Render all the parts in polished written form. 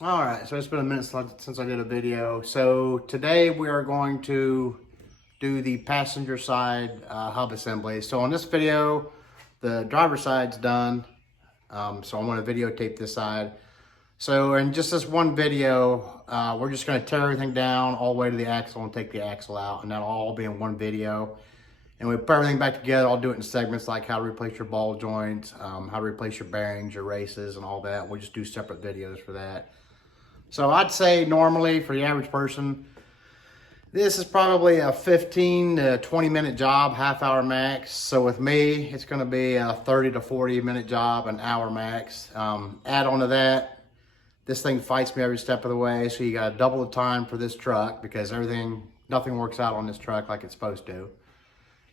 All right, so it's been a minute since I did a video. So today we are going to do the passenger side hub assembly. So on this video, the driver's side's done. So I'm gonna videotape this side. So in just this one video, we're just gonna tear everything down all the way to the axle and take the axle out, and that'll all be in one video. And we put everything back together. I'll do it in segments, like how to replace your ball joints, how to replace your bearings, your races, and all that. We'll just do separate videos for that. So I'd say normally for the average person, this is probably a 15 to 20 minute job, half hour max. So with me, it's gonna be a 30 to 40 minute job, an hour max. Add on to that, this thing fights me every step of the way. So you gotta double the time for this truck because nothing works out on this truck like it's supposed to.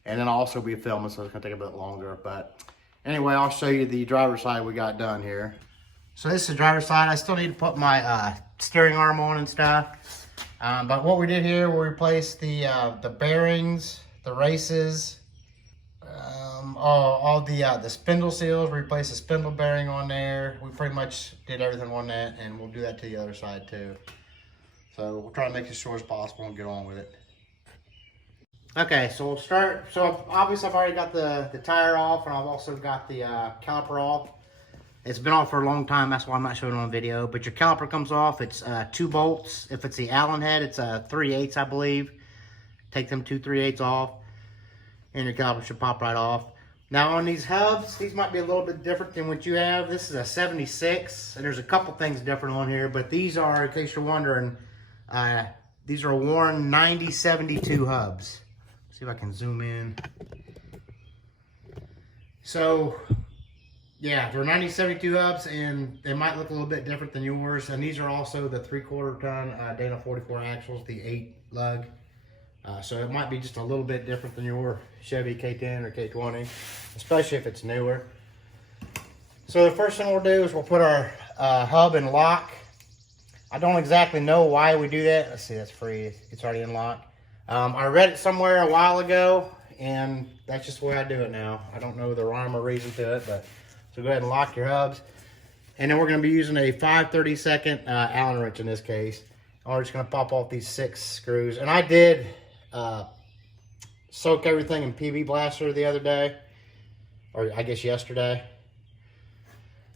And then I'll also be filming, so it's gonna take a bit longer. But anyway, I'll show you the driver's side we got done here. So this is the driver's side. I still need to put my steering arm on and stuff. But what we did here, we replaced the bearings, the races, all the spindle seals. We replaced the spindle bearing on there. We pretty much did everything on that, and we'll do that to the other side too. So we'll try to make it as short as possible and get on with it. Okay, so we'll start. So obviously I've already got the tire off, and I've also got the caliper off. It's been off for a long time, that's why I'm not showing it on video. But your caliper comes off, it's 2 bolts. If it's the Allen head, it's 3/8, I believe. Take them 2 3/8 off, and your caliper should pop right off. Now on these hubs, these might be a little bit different than what you have. This is a 76, and there's a couple things different on here, but these are, in case you're wondering, these are Warren 9072 hubs. See if I can zoom in. So, yeah, they're 9072 hubs, and they might look a little bit different than yours. And these are also the 3/4 ton Dana 44 axles, the 8 lug. So it might be just a little bit different than your Chevy K10 or K20, especially if it's newer. So the first thing we'll do is we'll put our hub in lock. I don't exactly know why we do that. Let's see, that's free. It's already in lock. I read it somewhere a while ago, and that's just the way I do it now. I don't know the rhyme or reason to it, but so go ahead and lock your hubs. And then we're going to be using a 5/32 Allen wrench in this case. And we're just going to pop off these 6 screws. And I did soak everything in PB Blaster the other day, or I guess yesterday.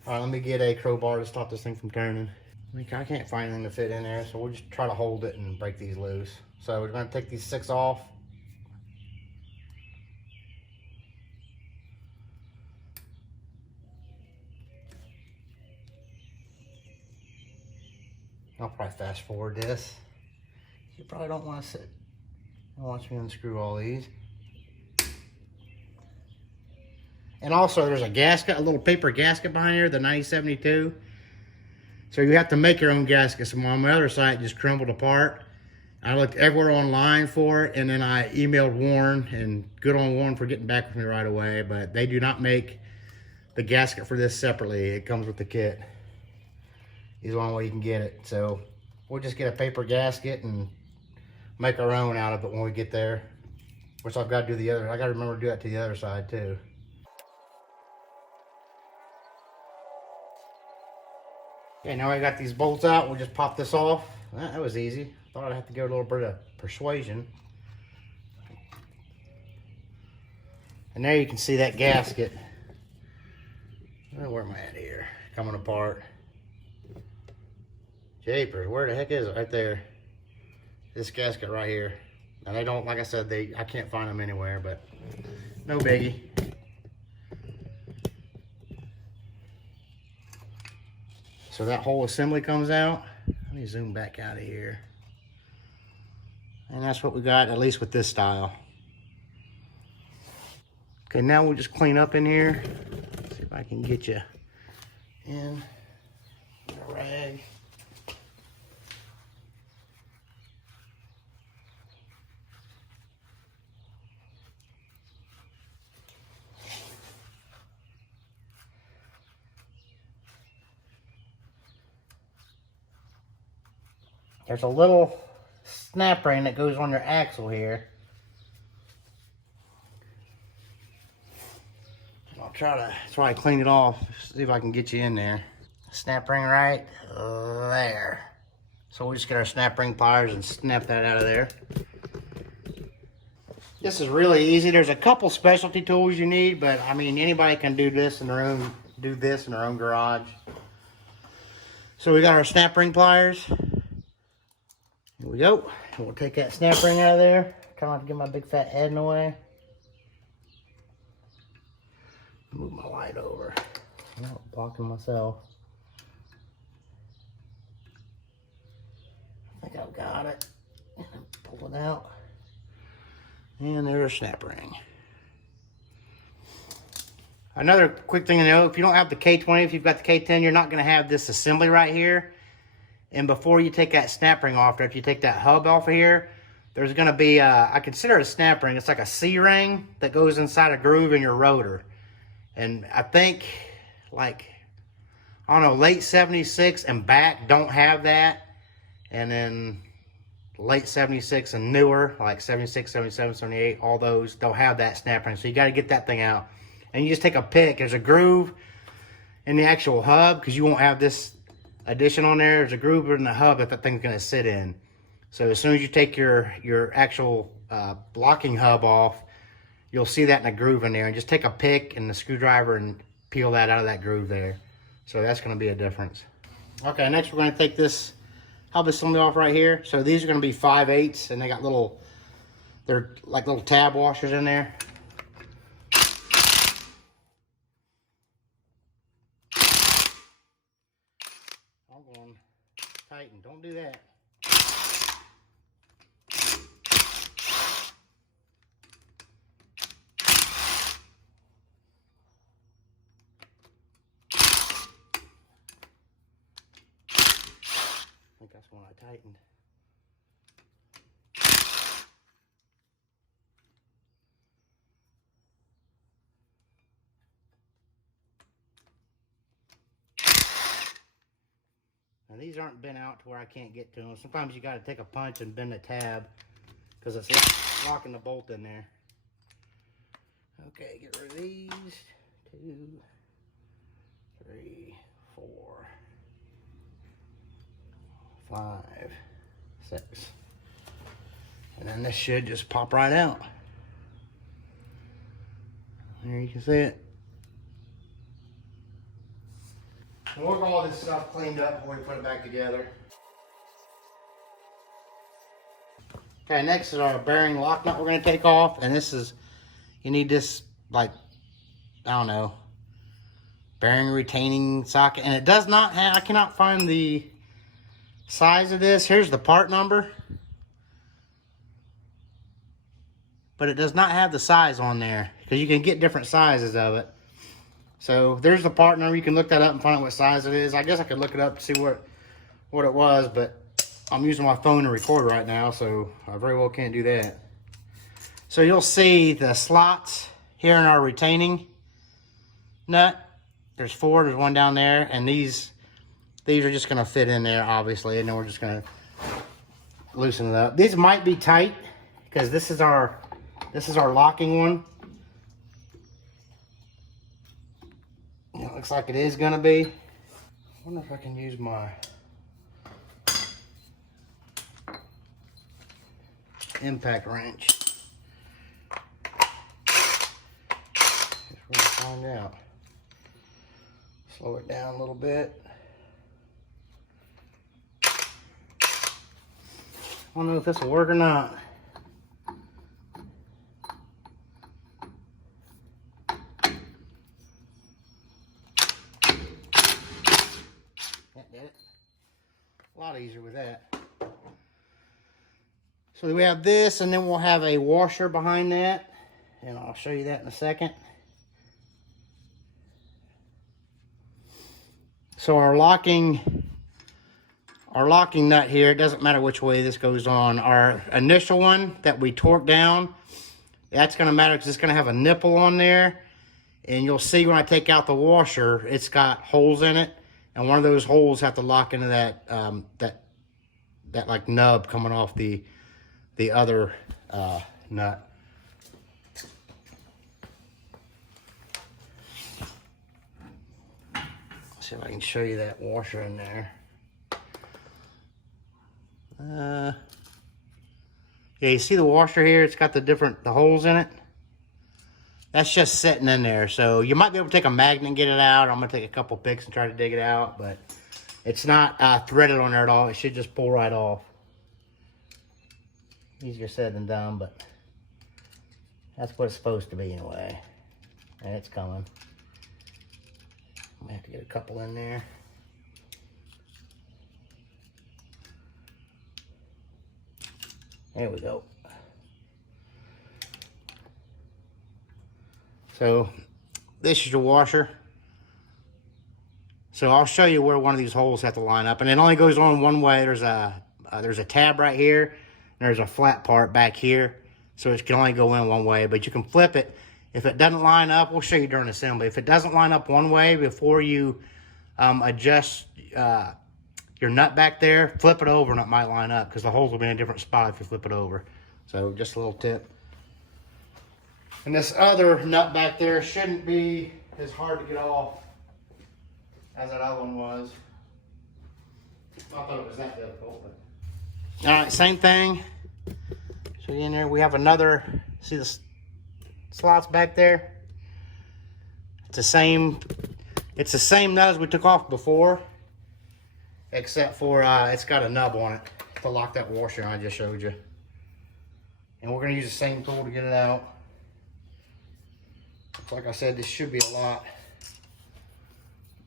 All right, let me get a crowbar to stop this thing from turning. I can't find anything to fit in there, so we'll just try to hold it and break these loose. So we're going to take these 6 off. I'll probably fast forward this. You probably don't want to sit and watch me unscrew all these. And also there's a gasket, a little paper gasket behind here, the 9072. So you have to make your own gasket. So on my other side, it just crumbled apart. I looked everywhere online for it, and then I emailed Warren, and good on Warren for getting back with me right away, but they do not make the gasket for this separately. It comes with the kit. Is the only way you can get it. So we'll just get a paper gasket and make our own out of it when we get there. Which I've got to do the other, I got to remember to do that to the other side too. Okay, now I got these bolts out. We'll just pop this off. That was easy. Thought I'd have to go a little bit of persuasion. And there you can see that gasket. Where am I at here? Coming apart. Japers, where the heck is it? Right there. This gasket right here. And they don't, like I said, I can't find them anywhere, but no biggie. So that whole assembly comes out. Let me zoom back out of here. And that's what we got, at least with this style. Okay, now we'll just clean up in here. See if I can get you in a rag. There's a little snap ring that goes on your axle here. I'll try to clean it off, see if I can get you in there. Snap ring right there. So we'll just get our snap ring pliers and snap that out of there. This is really easy. There's a couple specialty tools you need, but I mean, anybody can do this in their own garage. So we got our snap ring pliers. Here we go. And we'll take that snap ring out of there. Try not to get my big fat head in the way. Move my light over. I'm not blocking myself. I think I've got it. Pull it out. And there's a snap ring. Another quick thing to know, if you don't have the K20, if you've got the K10, you're not going to have this assembly right here. And before you take that snap ring off, if you take that hub off of here, there's going to be, I consider it a snap ring. It's like a C-ring that goes inside a groove in your rotor. And I think, like, I don't know, late 76 and back don't have that. And then late 76 and newer, like 76, 77, 78, all those don't have that snap ring. So you got to get that thing out. And you just take a pick. There's a groove in the actual hub because you won't have this addition on there. There's a groove in the hub that thing's going to sit in. So as soon as you take your actual blocking hub off, you'll see that in a groove in there. And just take a pick and the screwdriver and peel that out of that groove there. So that's going to be a difference. Okay, next we're going to take this hub assembly off right here. So these are going to be 5/8, and they got they're like little tab washers in there. I'm going to tighten. Don't do that. I think that's when I tightened. Now these aren't bent out to where I can't get to them. Sometimes you got to take a punch and bend the tab because it's locking the bolt in there. Okay, get rid of these. 2, 3, 4, 5, 6. And then this should just pop right out. There you can see it. We'll get all this stuff cleaned up before we put it back together. Okay, next is our bearing lock nut we're going to take off. And this is, you need this, like, I don't know, bearing retaining socket. And it does not have, I cannot find the size of this. Here's the part number. But it does not have the size on there, because you can get different sizes of it. So there's the part number. You can look that up and find out what size it is. I guess I could look it up to see what it was, but I'm using my phone to record right now, so I very well can't do that. So you'll see the slots here in our retaining nut. There's 4, there's 1 down there, and these are just gonna fit in there, obviously, and then we're just gonna loosen it up. These might be tight, because this is our locking one. It looks like it is gonna be. I wonder if I can use my impact wrench. Just we're gonna find out. Slow it down a little bit. I don't know if this will work or not. That did it. A lot easier with that. So we have this, and then we'll have a washer behind that, and I'll show you that in a second. So our locking nut here, it doesn't matter which way this goes on. Our initial one that we torque down, that's going to matter because it's going to have a nipple on there. And you'll see when I take out the washer, it's got holes in it. And one of those holes have to lock into that that like nub coming off the other nut. See if I can show you that washer in there. Yeah, you see the washer here? It's got the holes in it. That's just sitting in there. So you might be able to take a magnet and get it out. I'm going to take a couple picks and try to dig it out. But it's not threaded on there at all. It should just pull right off. Easier said than done, but that's what it's supposed to be anyway. And it's coming. I'm going to have to get a couple in there. There we go. So this is your washer. So I'll show you where one of these holes have to line up, and it only goes on one way. There's a tab right here, and there's a flat part back here, so it can only go in one way. But you can flip it if it doesn't line up. We'll show you during assembly. If it doesn't line up one way before you adjust your nut back there, flip it over and it might line up, because the holes will be in a different spot if you flip it over. So just a little tip. And this other nut back there shouldn't be as hard to get off as that other one was. I thought it was that difficult. But... All right, same thing. So in there we have another, see the slots back there? It's the same nut as we took off before, except for it's got a nub on it to lock that washer I just showed you. And we're going to use the same tool to get it out. Like I said, this should be a lot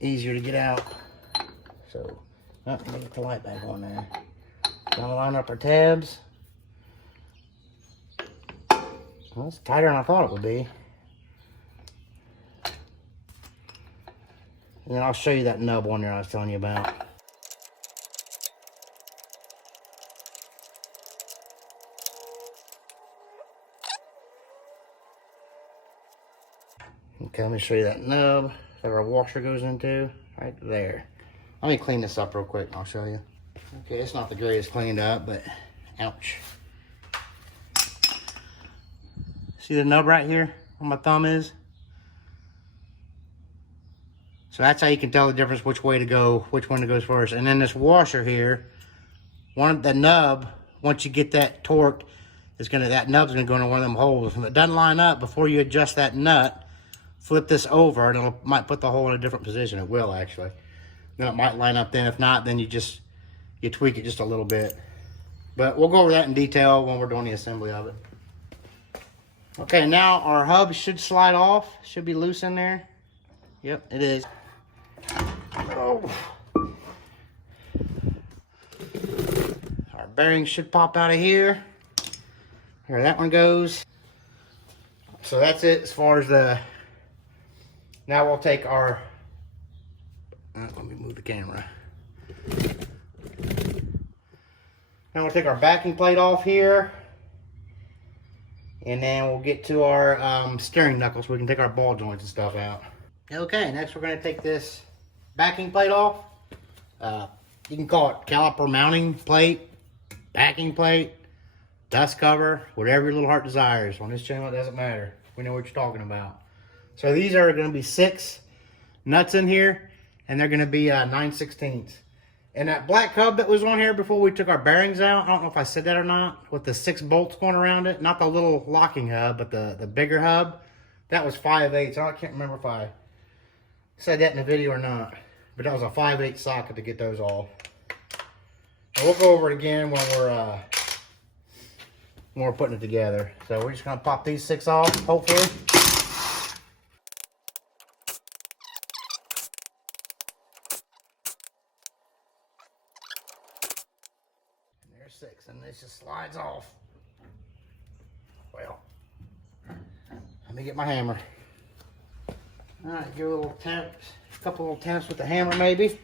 easier to get out. So, let me get the light back on there. Gonna line up our tabs. Well, it's tighter than I thought it would be. And then I'll show you that nub on there I was telling you about. Okay, let me show you that nub that our washer goes into, right there. Let me clean this up real quick and I'll show you. Okay, it's not the greatest cleaned up, but ouch. See the nub right here where my thumb is? So that's how you can tell the difference which way to go, which one to go first. And then this washer here, the nub, once you get that torqued, that nub's gonna go into one of them holes. If it doesn't line up before you adjust that nut, flip this over and it might put the hole in a different position. It will actually. Then it might line up then. If not, then you tweak it just a little bit. But we'll go over that in detail when we're doing the assembly of it. Okay, now our hub should slide off. Should be loose in there. Yep, it is. Oh. Our bearings should pop out of here. Here that one goes. So that's it as far as the... Now we'll take our, let me move the camera. Now we'll take our backing plate off here. And then we'll get to our steering knuckles so we can take our ball joints and stuff out. Okay, next we're going to take this backing plate off. You can call it caliper mounting plate, backing plate, dust cover, whatever your little heart desires. On this channel it doesn't matter. We know what you're talking about. So these are going to be 6 nuts in here, and they're going to be 9/16. And that black hub that was on here before we took our bearings out, I don't know if I said that or not, with the 6 bolts going around it, not the little locking hub, but the bigger hub, that was 5/8. I can't remember if I said that in the video or not, but that was a 5/8 socket to get those off. And we'll go over it again when we're putting it together. So we're just going to pop these 6 off, hopefully. There's 6, and this just slides off. Well, let me get my hammer. All right, give it a little tap, a couple little taps with the hammer maybe.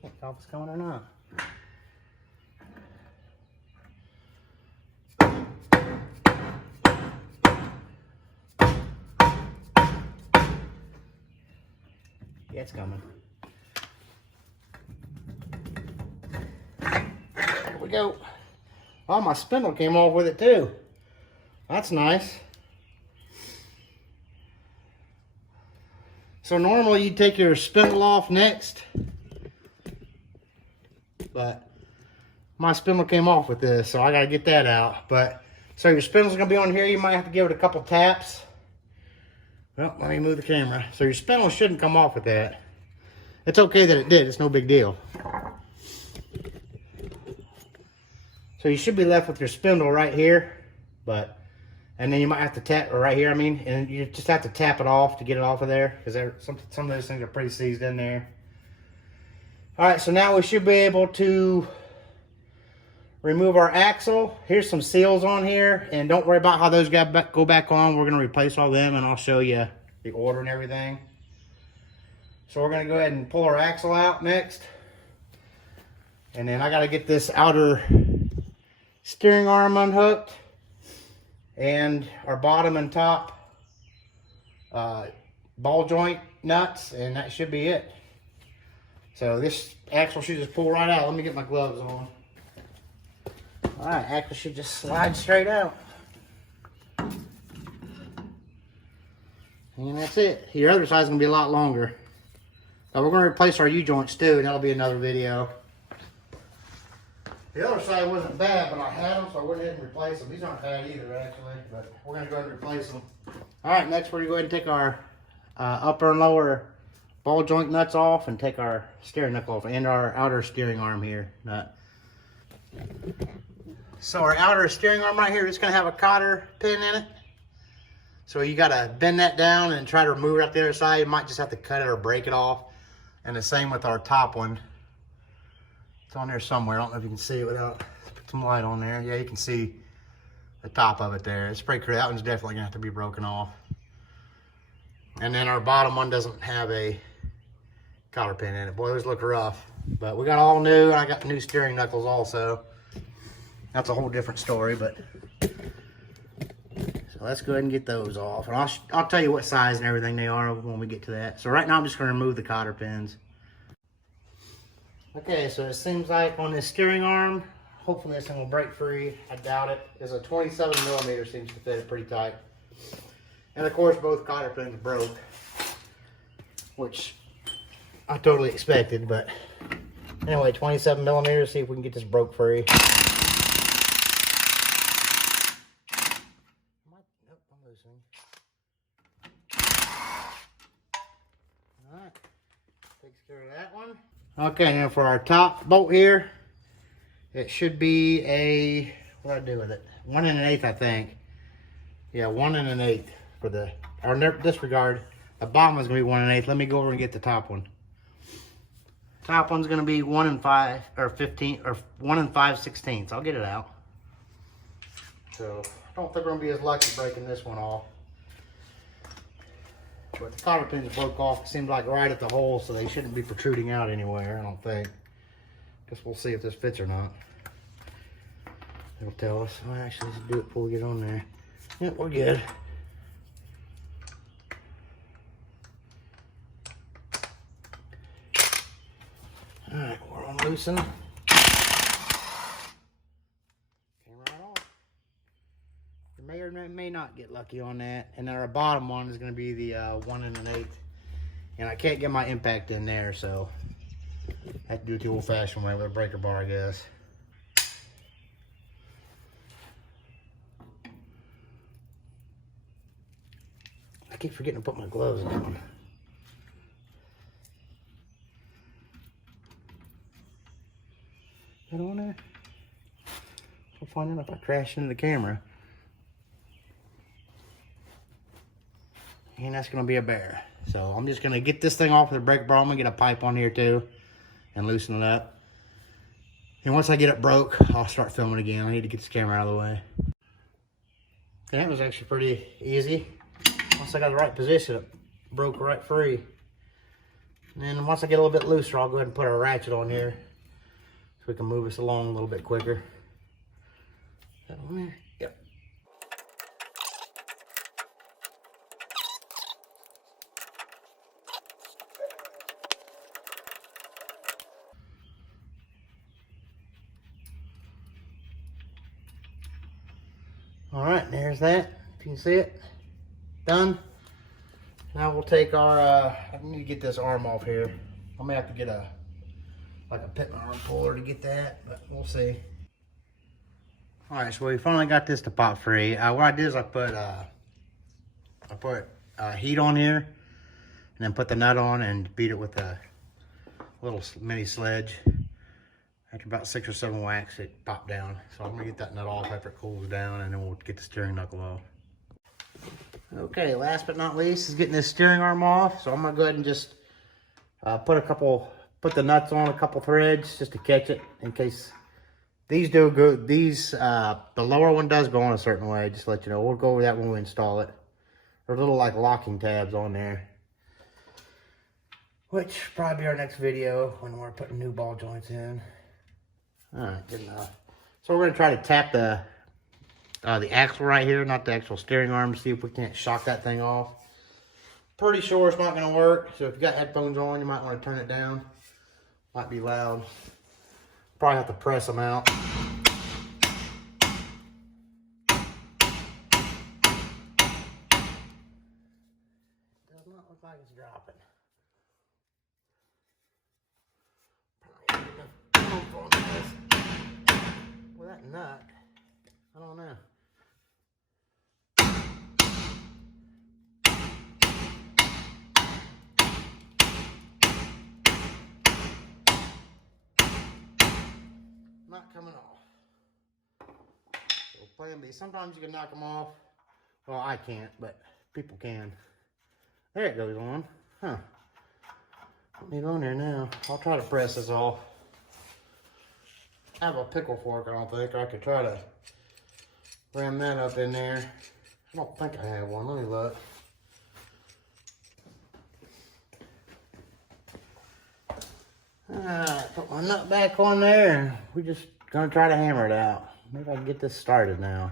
Can't tell if it's coming or not. Yeah, it's coming. go. Oh, my spindle came off with it too. That's nice. So normally you take your spindle off next, but my spindle came off with this, so I gotta get that out. But so your spindle's gonna be on here. You might have to give it a couple taps. Well, let me move the camera. So your spindle shouldn't come off with that. It's okay that it did. It's no big deal. So you should be left with your spindle right here, and then you might have to tap, or right here, I mean, and you just have to tap it off to get it off of there, because some of those things are pretty seized in there. All right, so now we should be able to remove our axle. Here's some seals on here, and don't worry about how those go back on. We're gonna replace all them, and I'll show you the order and everything. So we're gonna go ahead and pull our axle out next. And then I gotta get this outer steering arm unhooked, and our bottom and top ball joint nuts, and that should be it. So this axle should just pull right out. Let me get my gloves on. All right, axle should just slide straight out. And that's it. Your other side's gonna be a lot longer. We're gonna replace our U-joints too, and that'll be another video. The other side wasn't bad, but I had them, so I went ahead and replaced them. These aren't bad either, actually, but we're going to go ahead and replace them. All right, next we're going to go ahead and take our upper and lower ball joint nuts off, and take our steering knuckle off, and our outer steering arm here nut. So our outer steering arm right here is going to have a cotter pin in it. So you got to bend that down and try to remove it out the other side. You might just have to cut it or break it off. And the same with our top one. It's on there somewhere. I don't know if you can see it without, put some light on there. Yeah, you can see the top of it there. It's pretty clear. That one's definitely gonna have to be broken off. And then our bottom one doesn't have a cotter pin in it. Boy, those look rough. But we got all new, and I got new steering knuckles also. That's a whole different story, but so let's go ahead and get those off. And I'll tell you what size and everything they are when we get to that. So right now I'm just gonna remove the cotter pins. Okay, so it seems like on this steering arm, hopefully this thing will break free. I doubt it. It's a 27 millimeter, seems to fit it pretty tight. And of course, both cotter pins broke, which I totally expected, but anyway, 27 millimeters, see if we can get this broke free. All right, takes care of that one. Okay, now for our top bolt here, it should be a, what do I do with it? 1 1/8, I think. Yeah, 1 1/8 for the, or disregard. The bottom one's gonna be 1 1/8. Let me go over and get the top one. Top one's gonna be 1 5 or 15 or 1 5/16. I'll get it out. So I don't think we're gonna be as lucky breaking this one off. But the cotter pins broke off, it seemed like right at the hole, so they shouldn't be protruding out anywhere, I don't think. Guess we'll see if this fits or not. It'll tell us. Oh, actually, let's do it before we get on there. Yep, we're good. Alright, we're on loosen. May or may not get lucky on that. And then our bottom one is going to be the 1 1/8, and I can't get my impact in there, so I have to do it the old-fashioned way with a breaker bar, I guess. I keep forgetting to put my gloves on. Is that on there? I'll find out if I crash into the camera. And that's gonna be a bear. So I'm just gonna get this thing off with the breaker bar. I'm gonna get a pipe on here too and loosen it up. And once I get it broke, I'll start filming again. I need to get this camera out of the way. And that was actually pretty easy. Once I got the right position, it broke right free. And then once I get a little bit looser, I'll go ahead and put our ratchet on here so we can move us along a little bit quicker. Is that on there? Yep. All right, there's that. If you can see it, done. Now we'll take our, I need to get this arm off here. I may have to get like a Pitman arm puller to get that, but we'll see. All right, so we finally got this to pop free. What I did is I put heat on here, and then put the nut on and beat it with a little mini sledge. After about 6 or 7 whacks, it popped down. So I'm gonna get that nut off after it cools down, and then we'll get the steering knuckle off. Okay, last but not least is getting this steering arm off. So I'm gonna go ahead and just put the nuts on a couple threads just to catch it in case these do go. The lower one does go on a certain way. Just to let you know, we'll go over that when we install it. There's little like locking tabs on there, which probably be our next video when we're putting new ball joints in. All right, good enough. So we're gonna try to tap the axle right here, not the actual steering arm, to see if we can't shock that thing off. Pretty sure it's not gonna work. So if you got headphones on, you might want to turn it down. Might be loud. Probably have to press them out. Does not look like it's dropping. Well, that nut, I don't know. Not coming off. So plan B. Sometimes you can knock them off. Well, I can't, but people can. There it goes on. Huh. Don't need on there now. I'll try to press this off. I have a pickle fork, I don't think. I could try to ram that up in there. I don't think I have one. Let me look. Alright, put my nut back on there. We're just gonna try to hammer it out. Maybe I can get this started now.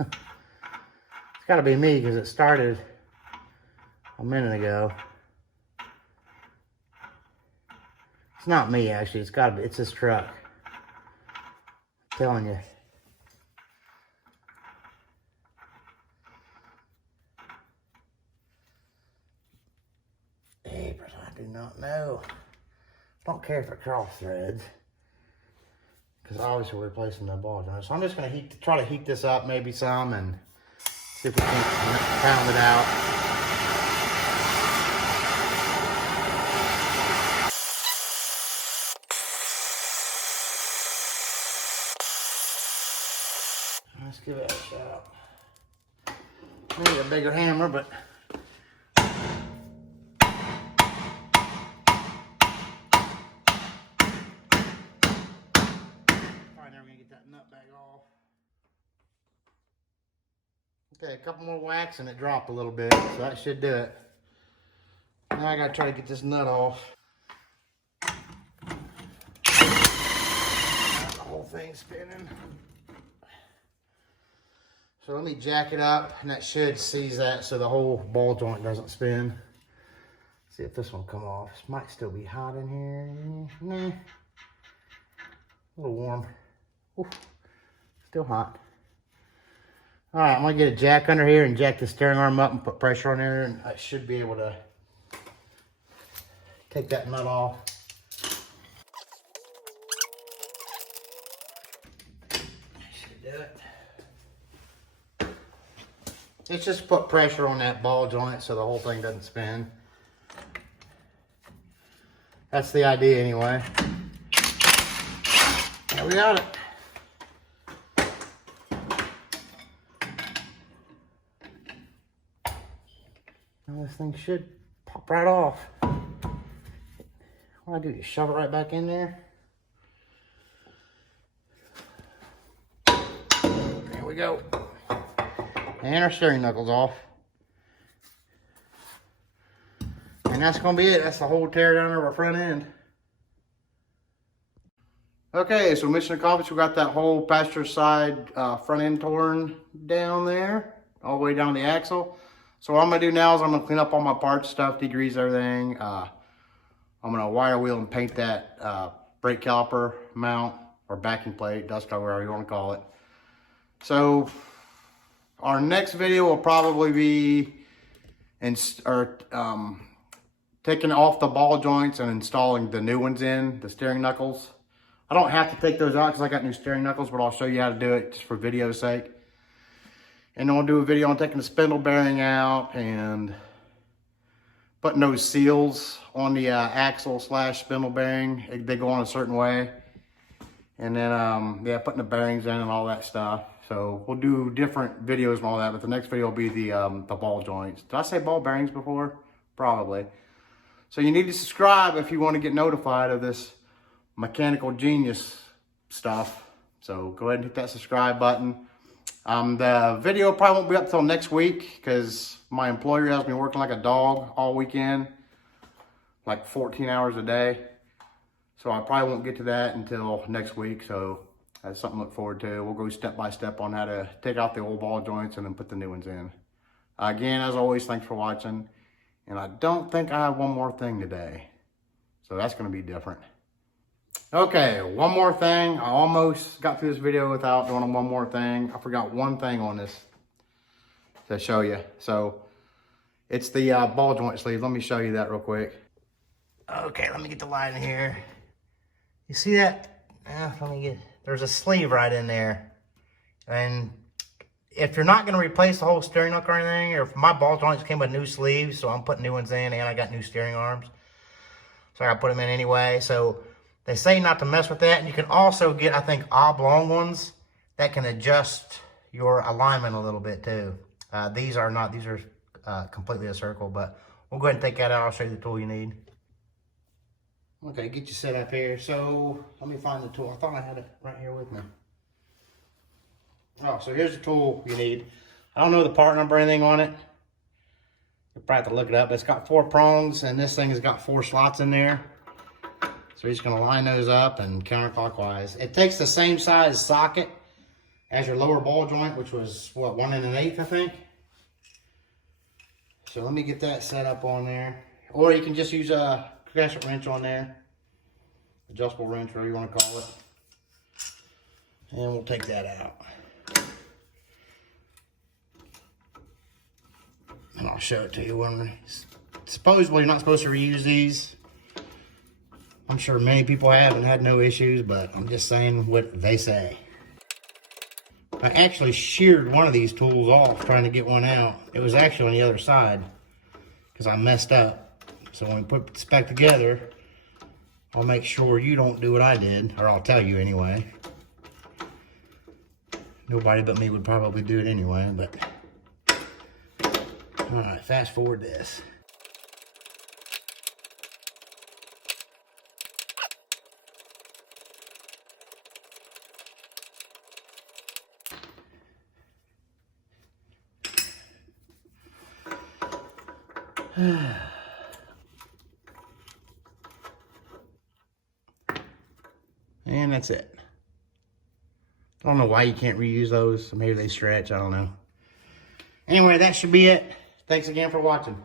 It's gotta be me because it started a minute ago. It's not me actually, it's gotta be, it's this truck. I'm telling you. Papers, I do not know. Don't care if it cross threads, because obviously we're replacing the ball joint. So I'm just gonna try to heat this up maybe some and see if we can pound it out. Let's give it a shot. Maybe a bigger hammer, but nut back off. Okay, a couple more whacks and it dropped a little bit, so that should do it. Now I gotta try to get this nut off. Got the whole thing spinning. So let me jack it up, and that should seize that so the whole ball joint doesn't spin. See if this one will come off. This might still be hot in here. Nah, a little warm. Oof. Still hot. All right, I'm gonna get a jack under here and jack the steering arm up and put pressure on there, and I should be able to take that nut off. Should do it. It's just put pressure on that ball joint so the whole thing doesn't spin. That's the idea anyway. There we got it. Now this thing should pop right off. What do I do? Just shove it right back in there. There we go. And our steering knuckles off. And that's gonna be it. That's the whole tear down of our front end. Okay, so mission accomplished. We got that whole passenger side front end torn down there, all the way down the axle. So what I'm gonna do now is I'm gonna clean up all my parts, stuff, degrease everything. I'm gonna wire wheel and paint that brake caliper mount or backing plate, dust cover, whatever you wanna call it. So our next video will probably be taking off the ball joints and installing the new ones in, the steering knuckles. I don't have to take those out because I got new steering knuckles, but I'll show you how to do it just for video's sake. And then we'll do a video on taking the spindle bearing out and putting those seals on the axle / spindle bearing. They go on a certain way. And then, yeah, putting the bearings in and all that stuff. So we'll do different videos and all that, but the next video will be the ball joints. Did I say ball bearings before? Probably. So you need to subscribe if you want to get notified of this mechanical genius stuff. So go ahead and hit that subscribe button. The video probably won't be up till next week because my employer has me working like a dog all weekend, like 14 hours a day. So I probably won't get to that until next week. So that's something to look forward to. We'll go step by step on how to take out the old ball joints and then put the new ones in. Again, as always, thanks for watching. And I don't think I have one more thing today. So that's going to be different. Okay, one more thing. I almost got through this video without doing one more thing. I forgot one thing on this to show you. So it's the ball joint sleeve. Let me show you that real quick. Okay, let me get the light in here. You see that? There's a sleeve right in there. And if you're not going to replace the whole steering knuckle or anything, or if my ball joints came with new sleeves, so I'm putting new ones in, and I got new steering arms. So I got to put them in anyway. So they say not to mess with that. And you can also get, I think, oblong ones that can adjust your alignment a little bit too. These are not, these are completely a circle, but we'll go ahead and take that out. I'll show you the tool you need. Okay, get you set up here. So let me find the tool. I thought I had it right here with me. Oh, so here's the tool you need. I don't know the part number or anything on it. You'll probably have to look it up. But it's got 4 prongs, and this thing has got 4 slots in there. So you're just going to line those up and counterclockwise. It takes the same size socket as your lower ball joint, which was, what, 1 1/8, I think? So let me get that set up on there. Or you can just use a crescent wrench on there. Adjustable wrench, whatever you want to call it. And we'll take that out. And I'll show it to you when supposedly you're not supposed to reuse these. I'm sure many people have and had no issues, but I'm just saying what they say. I actually sheared one of these tools off trying to get one out. It was actually on the other side because I messed up. So when we put this back together, I'll make sure you don't do what I did, or I'll tell you anyway. Nobody but me would probably do it anyway, but all right, fast forward this. And that's it. I don't know why you can't reuse those. Maybe they stretch, I don't know. Anyway, that should be it. Thanks again for watching.